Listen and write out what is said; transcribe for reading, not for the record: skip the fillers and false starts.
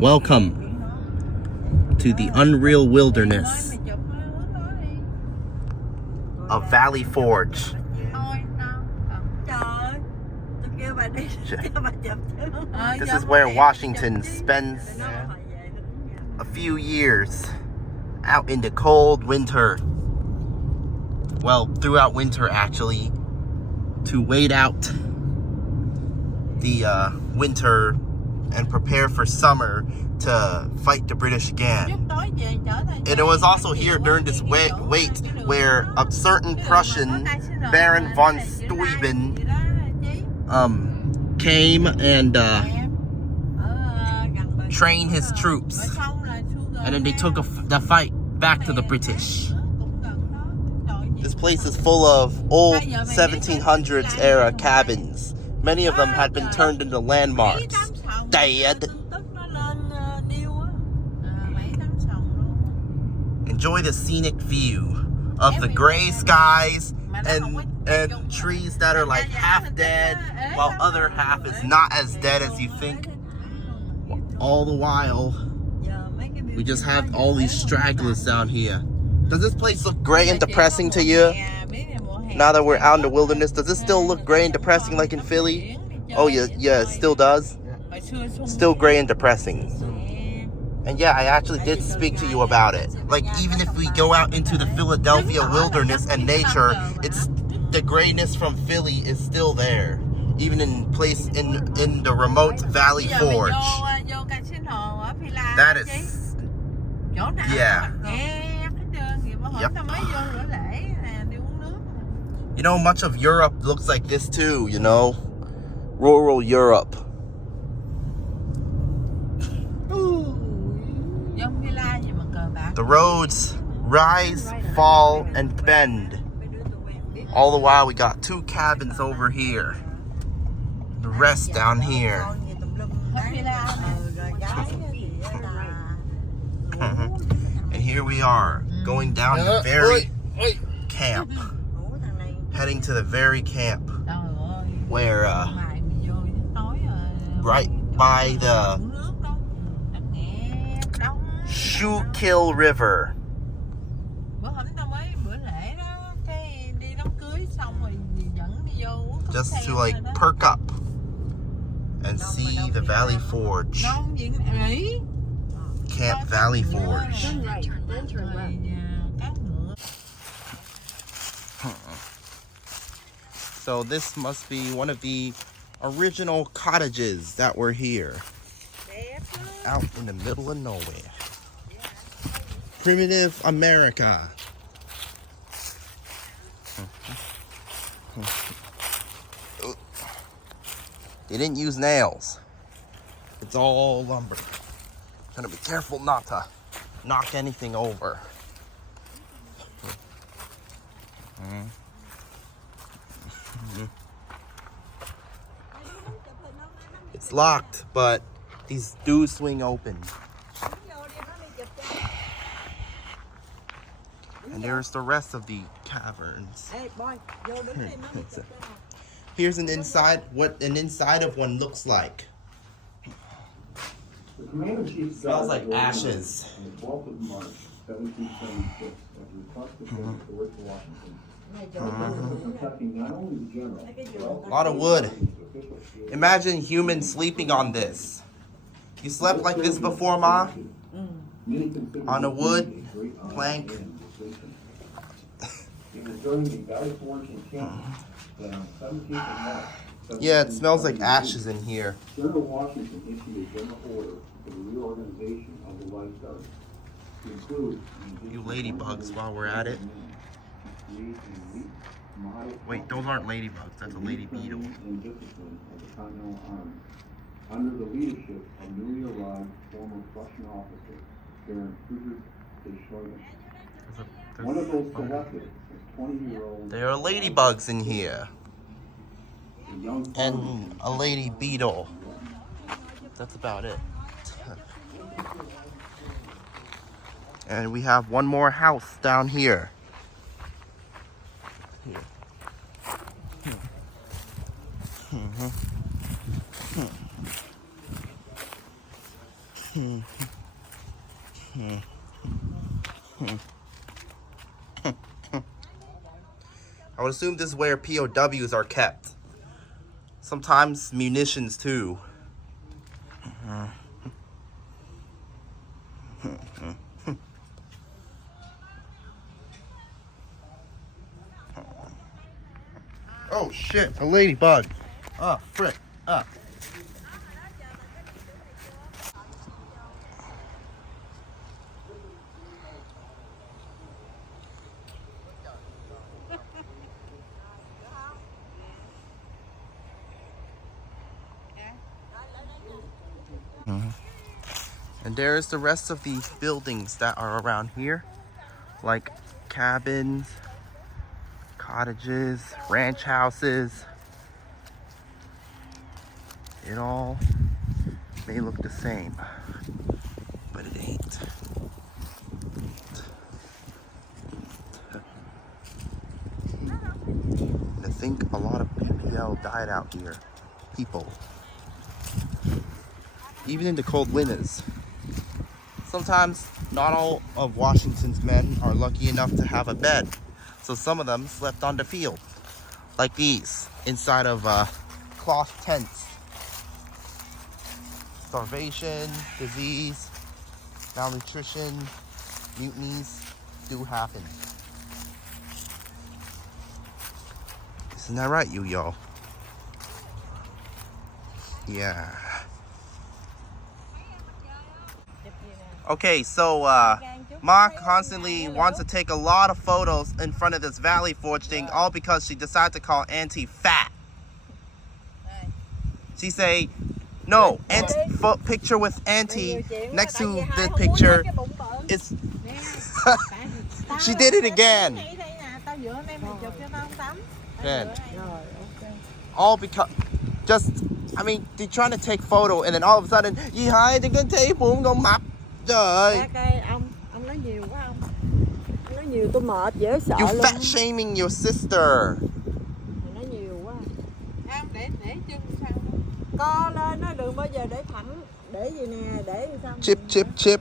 Welcome to the unreal wilderness of Valley Forge. This is where Washington spends a few years out in the cold winter. Well, throughout winter actually, to wait out the winter and prepare for summer to fight the British again. And it was also here during this wait where a certain Prussian, Baron von Steuben, came and trained his troops. And then they took the fight back to the British. This place is full of old 1700s era cabins. Many of them had been turned into landmarks. Dead. Enjoy the scenic view of the gray skies and trees that are like half dead, while other half is not as dead as you think. All the while, we just have all these stragglers down here. Does this place look gray and depressing to you? Now that we're out in the wilderness, does it still look gray and depressing like in Philly? Oh yeah, it still does. Still gray and depressing. And yeah, I actually did speak to you about it. Like, even if we go out into the Philadelphia wilderness and nature, it's the grayness from Philly is still there. Even in the remote Valley Forge. That is, yeah. Yep. You know, much of Europe looks like this too, you know? Rural Europe. The roads rise, fall, and bend. All the while we got two cabins over here. The rest down here. And here we are, going down the very camp. Heading to the very camp. Where, right by the Schuylkill River. Just to like perk up and see the Valley Forge. Camp Valley Forge. So this must be one of the original cottages that were here. Out in the middle of nowhere. Primitive America. They didn't use nails. It's all lumber. Gotta be careful not to knock anything over. It's locked, but these do swing open. And there's the rest of the caverns. Here's an inside, what an inside of one looks like. It smells like ashes. A lot of wood. Imagine humans sleeping on this. You slept like this before, Ma? On a wood plank? Yeah, it smells like ashes in here. General Washington issued a general order for the reorganization of the lifeguards to include You ladybugs while we're at it. Wait, those aren't ladybugs. That's a lady beetle. And discipline of the Continental Army under the leadership of newly arrived former Prussian officer Baron Friedrich de Scheunen. One of those selected was 20-year-old. There are ladybugs in here. And a lady beetle. That's about it. And we have one more house down here. I would assume this is where POWs are kept. Sometimes munitions too. Oh shit, a ladybug. Oh, frick. Ah. And there's the rest of the buildings that are around here, like cabins, cottages, ranch houses. It all may look the same, but it ain't. And I think a lot of PPL died out here. People. Even in the cold winters. Sometimes not all of Washington's men are lucky enough to have a bed. So some of them slept on the field. Like these, inside of cloth tents. Starvation, disease, malnutrition, mutinies do happen. Isn't that right, you y'all? Yeah. Okay, so Ma constantly wants to take a lot of photos in front of this Valley Forge thing, all because she decided to call Auntie fat. She say, no, picture with Auntie next to the picture. It's she did it again. Man. All because just I mean, they're trying to take photo and then all of a sudden, gì hai trên cái thấy bụng con mập. Trời ơi. Ông nói nhiều quá không? Ông nói nhiều tôi mệt dễ sợ You luôn. fat shaming your sister. Mày nói nhiều quá. Em để chân sao? Co lên nó đừng bao giờ để thẳng, để gì nè, để sao? Chip chip chip.